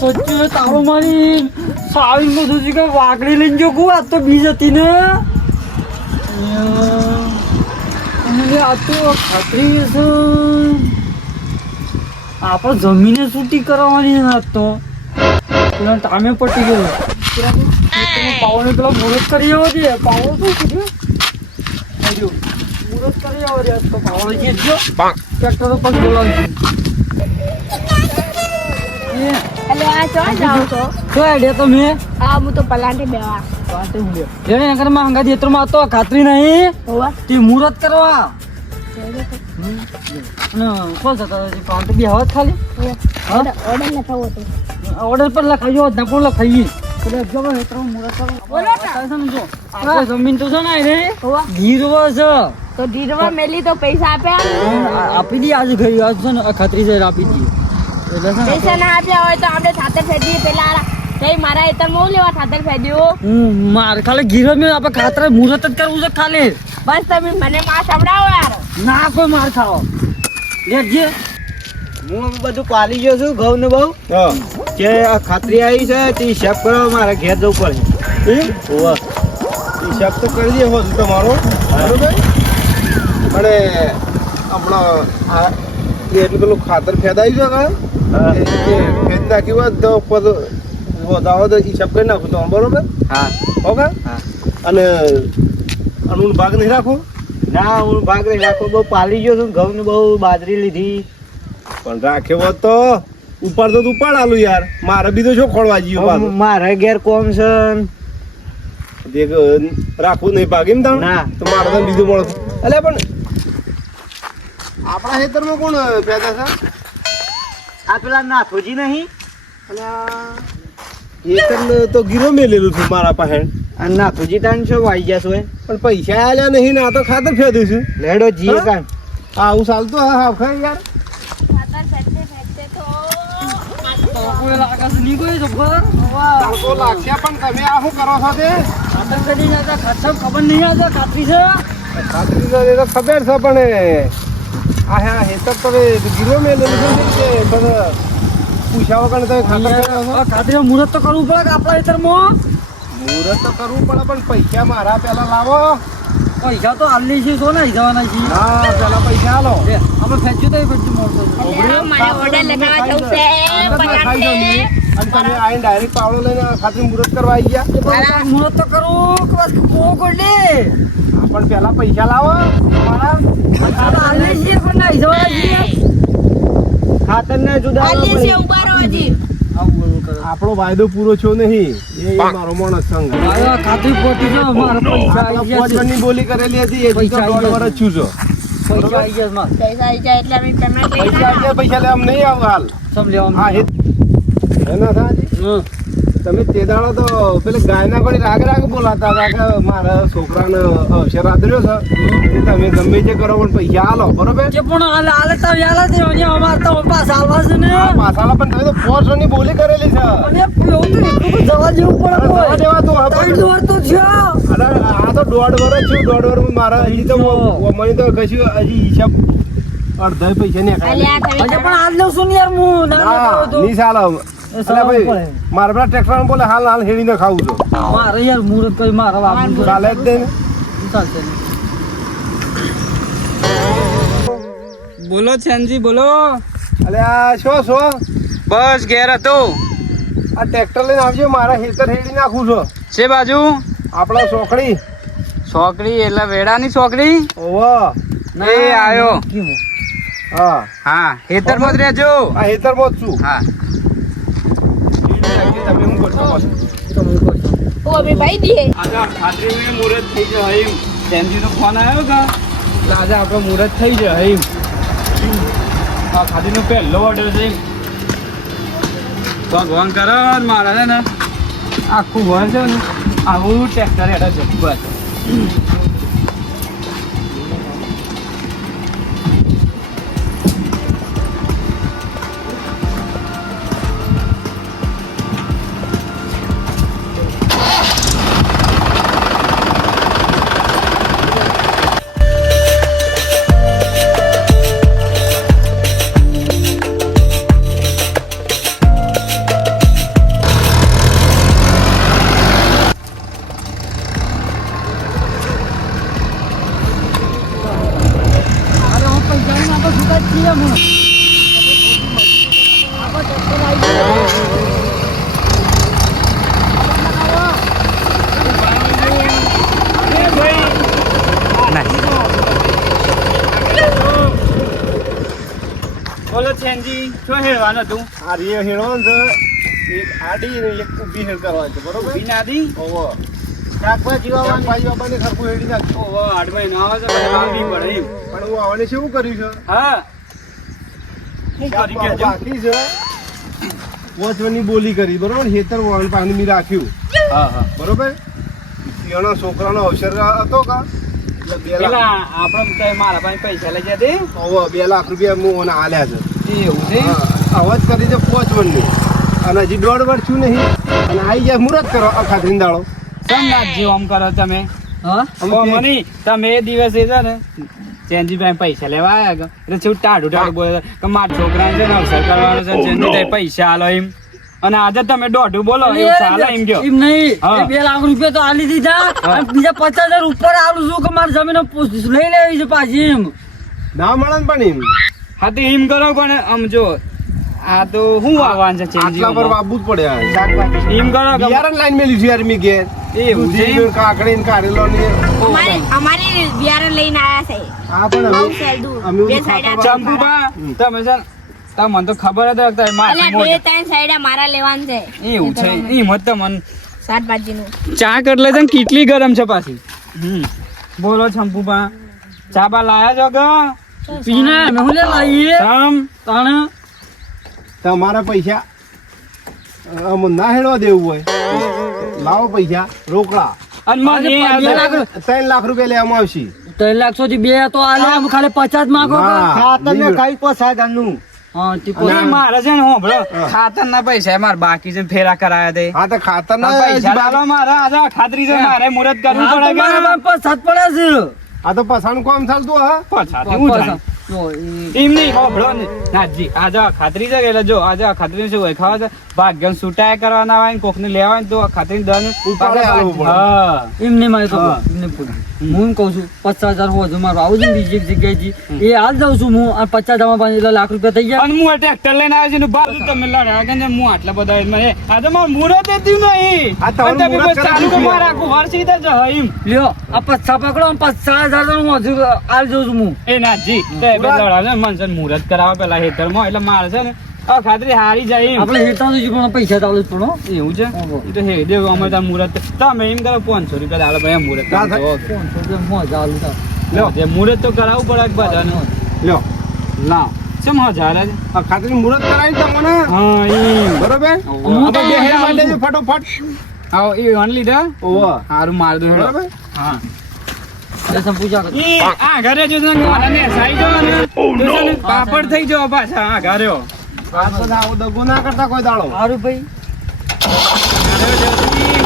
સોચ્યું તારો મારી સાવી બધું છે કે વાગડી લઈને જો આ તો બીજ હતી ને આ તો ખાતરી છે આપણે જમીને છૂટી કરાવવાની આજ તો પેલા ટામે પટી ગયો પાવને પેલા મુહૂર્ત કરી આવો છે પાવડો શું કીધું મુહૂર્ત કરી આવો છે તો પાવડો જે જો ટ્રેક્ટર પર બોલાવજો એટલે આ ચો જાવ છો શું આઈડિયા તમે હા હું તો પલાંટી બેવા પાટે ઉડ્યો જેને નગર માં હંગા જેત્રમાં તો ખાતરી નહીં હોવા તે મુહૂર્ત કરવા અને કોણ જતા પાટે બી હવા ખાલી ઓર્ડર ન થવો તો ઓર્ડર પર લખાયો ના પણ લખાઈ જબર હેતરો મુહૂર્ત બોલો જો આપણે જમીન તો છે ને રે ગીરવા છે તો ધીરવા મેલી તો પૈસા આપ્યા આપી દી આજે ગઈ આજ છે ને ખાતરી છે આપી દી એટલે છે ને પૈસા ના આપ્યા હોય તો આપણે ખાતર ફેંકીએ પેલા કઈ મારા એતર માં લેવા ખાતર ફેંક્યું માર ખાલી ગીરો મેં આપણે ખાતર મુહૂર્ત જ કરવું છે ખાલી બસ તમે મને માં સંભળાવો યાર ના કોઈ માર ખાઓ લેજે હું બધું પાલી ગયો છું ઘઉં ને બહુ કે આ ખાતરી આવી છે તે હિસાબ કરવા મારે ઘેર જવું પડે હિસાબ તો કરી દે હો તમારો બરોબર અને આપણો આ એટલું પેલું ખાતર ફેદાયું છે કે ફેદ નાખ્યું હોય તો વધાવો તો હિસાબ કરી નાખું તો બરોબર હા ઓકે હા અને અનુન ભાગ નહીં રાખો ના હું ભાગ નહીં રાખો બહુ પાલી ગયો છું ઘઉં ને બહુ બાજરી લીધી પણ રાખ્યો હોત તો ઉપાડ તો ઉપાડ આલું યાર મારે બીજો શું ખોળવા ગયું મારે ઘેર કોમ છે રાખવું નહીં ભાગીમ તાણ ના. તો મારે તો બીજું મળે એટલે પણ આપણા ખેતરમાં કોણ પેદા છે આ પેલા નાથોજી નહીં ખેતર તો ગીરો મેલેલું છું મારા પાસે આ નાથોજી તાન છો વાઈ ગયા છો પણ પૈસા આલ્યા નહીં ને આ તો ખાતર ફેદ્યું છું લેડો જીએ કાન આવું ચાલતું હા હા ખાઈ યાર ખાતર ફેંકતે તો કોઈ લાગે છે નહીં કોઈ જબર તડકો લાગશે પણ તમે આ શું કરો છો તે ખાતર કરી જતા ખાતર ખબર નહીં આજે ખાતરી છે ખાતરી તો એ તો ખબર છે પણ આ હા હેતર તો ગીરો મેલેલું છે કે બધા પૂછ્યા વગર તમે ખાતર કર્યો છો ખાતરી મુહૂર્ત તો કરવું પડે કે આપણા ખેતરમાં મુહૂર્ત તો કરવું પડે પણ પૈસા મારા પહેલા લાવો પૈસા તો હાલની છે તો નહીં જવાના છે હા પહેલા પૈસા આલો અમે ફેંચ્યું તો એ પછી મોડતો એટલે મારે ઓર્ડર લગાવવા જવું છે પલાંટે અને તમે આઈને ડાયરેક્ટ પાવડો લઈને ખાતરી મુહૂર્ત કરવા આવી ગયા મુહૂર્ત તો કરવું કે બસ બહુ ગોડે પણ પહેલા પૈસા લાવો મારા હાલની છે પણ નહીં જવાના છે ખાતર ને જુદા આલી છે ઉભા રહો હજી આપણો વાયદો પૂરો થયો નહીં એ મારો માણસ સંગ ખાતરી પોતી છે મારા પૈસા આવી ગયા છે. ની બોલી કરેલી હતી એ પૈસા આવી દોઢ વર્ષ છું છો પૈસા આવી ગયા છે મારા. પૈસા આવી જાય એટલે અમે પેમેન્ટ લઈ પૈસા આવી ગયા, પૈસા લેવા નહીં આવ હાલ સમ લેવા હા એના થાય તમે તે દાડો તો પેલે ગાયના કોઈ રાગ બોલાતા હતા કે મારા છોકરાને અવસર આદર્યો છે એ તમે ગમે તે કરો પણ પૈસા આલો બરોબર કે પણ હાલે તો વ્યાલા દે અને અમાર તો પાસ આલવા છે ને આ પાછાલા પણ તમે તો 400 ની બોલી કરેલી છે અને પેલું તો એટલું જવા જેવું પડે અરે જવા દેવા તું હવે ત્રણ વાર તો થયો અરે આ તો 1.5 વર્ષ થયું 1.5 વર્ષ મારા હજી તો મને તો કશું હજી હિસાબ અડધા પૈસા ને અલ્યા તમે હજે પણ હાલ લઉં છું ને યાર હું ના ના તો ની ચાલો અલા ભાઈ મારા પેલા ટ્રેક્ટર બોલે હાલ હેડીને ખાવું છું મારે યાર મુહૂર્ત કોઈ મારા બાપનું ચાલે જ દે ને ચાલશે બોલો છેનજી બોલો અલે આ શો બસ ઘેર હતો આ ટ્રેક્ટર લઈને આવજો મારા ખેતર હેડી નાખું છું છે બાજુ આપણા છોકરી છોકરી એટલે વેડાની છોકરી ઓવો એ આયો હા હા હેતરમાં જ રહેજો આ ખેતરમાં જ છું હા તમે શું કરશો પાછું? ઓ અમે ભાઈ દીએ આજે ખાતરી મુહૂર્ત થઈ જાય એમ છેનજીનો ફોન આવ્યો કે એટલે આજે આપણો મુહૂર્ત થઈ જાય એમ આ ખાતરીનો પહેલો ઓર્ડર છે ભગવાન કરો મારા છે ને આખું ઘર છે ને આવું ટ્રેક્ટર હેઠળ છે બસ શું હેડવાનું હતું? આ રે હેડવાનું છે એક આડી ને એક ઊભી હેડ કરવાની છે બરોબર વિનાદી? ઓવો શાકભાજી વાવવાની. શાકભાજી વાવવાની ખરખું હેડી નાખજો ઓહો, આઠ મહિના આવે છે, પછી વાવવી પડે એમ. પણ હું આવને શું કર્યું છે હા. શું કરી શાક કેજો? બાકી છે વચવાની બોલી કરી બરોબર હેતર વાવણ પાણી મેં રાખ્યું હા, હા. બરોબર એનો છોકરાનો અવસર હતો કા એટલે 2 લાખ પેલા આપણે તો મારા પાસે પૈસા લઈ જતી. ઓવો 2 લાખ રૂપિયા હું ઓને આલ્યા છે એવું છે? અવાજ કરી છે 5 વનની અને હજી 1.5 વર્ષ છું નહીં અને આવી જાય મુહૂર્ત કરો અખાત્રીન દાડો સોમનાથજી આમ કરો તમે. હા ઓ મની, તમે એ દિવસે છે ને ચેનજી ભાઈ પૈસા લેવા આવ્યા કે એટલે શું ટાઢું ટાઢું બોલે કે મારા છોકરાને છે ને અવસર કરવાનો છે, ચેનજી ભાઈ પૈસા આલો એમ. અને આજે તમે દોઢું બોલો એવું ચાલે એમ કયો? એમ નહીં હા. એ 2 લાખ રૂપિયા તો આલી દીધા અને બીજા 50,000 ઉપર આલું છું કે મારી જમીન લઈ લેવી છે પાછી એમ ના મળે ને પણ એમ હા તો એમ કરો પણ આમ જો આ તો શું વાવવાનું છે ચેનજી? આટલા પર વાવવું જ પડે આ શાકભાજી એમ કરો કે બિયારણ લાઈન મેલ્યું છે યાર મેં ઘેર એવું છે? દૂધી, કાકડી ને કારેલો ને અમારે બિયારણ લઈને આયા છે આ પણ બહુ અમે સહેલું. અમે બે ખાતા સાઈડ વાળા ચંપુબા, તમે છે ને તમને તો ખબર જ હતી મારી અલ્યા મોટી. 2-3 સાઈડ મારા લેવાનું છે એવું છે? એમ જ તમને શાકભાજીનું. ચા એટલે છે ને કેટલી ગરમ છે પાછી. બોલો ચંપુબા, ચા બા લાયા છો કે? પીને અમે હું લે લાવીએ તમ તાણે તમારા પૈસા અમને ના હેડવા દેવું હોય લાવો પૈસા રોકડા અને મને એ બે લાખ 3 લાખ રૂપિયા લેવામાં આવશે 3 લાખ સુધી 2 તો આલે આમ ખાલી 50 માંગો કે? હા. ખાતરને ખાઈ 5,000 હા તે અને મારે છે ને હોભળો, ખાતરના પૈસા મારે બાકી છે, ફેરા કરાયા તે. હા તો ખાતર આ પૈસા લાવો મારા, આજે ખાતરી છે મારે મુહૂર્ત કરવું પડે કે? સાત પડે છે આ તો પસાણ કોમ ચાલતું હા પાછાથી હું થાય? જો, એમ નહીં હોભળો ને નાજી, આજે ખાતરી છે કે એટલે જો આજે ખાતરી શું હોય ખબર છે? ભાગ્ય છૂટાય કરવાના હોય ને કોકને લેવાય ને તો ખાતરી દન ઉપાડે આવવું પડે. હા. એમ નહીં મારે તો હા. એમ નહીં પૂછ્યું. હું એમ કહું છું 50,000 હોજો મારું આવું છે ને બીજી એક જગ્યાએથી એ હાલ જાઉં છું હું અને 50,000 માં 5 લાખ રૂપિયા થઈ ગયા અને હું ટ્રેક્ટર લઈને આવ્યો છું ને બાજુ તમે લડ્યા કે ને હું આટલા બધા મને આજે મારું મુહૂર્ત જ થયું નહીં. આ તમારું અને તમે મુહૂર્ત બસ ચાલુ કરાવી કે મારે આખું વર્ષ સીધા જ હોય એમ. લ્યો આ 50 પકડો અને 50,000 હું હજુ હાલ જાઉં છું હું એ નાજી તો એ બે લડાવે મન છે ને મુહૂર્ત કરાવે પેલા હેતરમાં એટલે મારે છે ને આ ખાતરી હારી જાય એમ. આપણે હેઠા તો પણ પૈસા ચાલુ જ પડો એવું છે? એ તો હે દેવ અમે તાર મુહૂર્ત તમે એમ કરો 500 રૂપિયા દાડો ભાઈ મુહૂર્ત ના થાય. 500 રૂપિયા મોજ હાલું થાય. લ્યો જે મુહૂર્ત તો કરાવવું પડે કે બધાને. લ્યો લાવ શેમ હજાર જ? આ ખાતરી મુહૂર્ત કરાવી તમને હા એમ બરોબર હું તો બે હેડ હાલ માંડે છું. ફટોફટ આવો એ વન લીધા ઓવો હારું માર દો હેડો. બરાબર હા દર્શન પૂજા કરો. ઈ આ ઘરે જો છે ને કોને સાઈ જો ને તો છે ને પાપડ થઈ જાવ પાછા આ ઘરે આ તો આવો દગો ના કરતા કોઈ દાડો સારું ભાઈ ઘરે જલ્દી.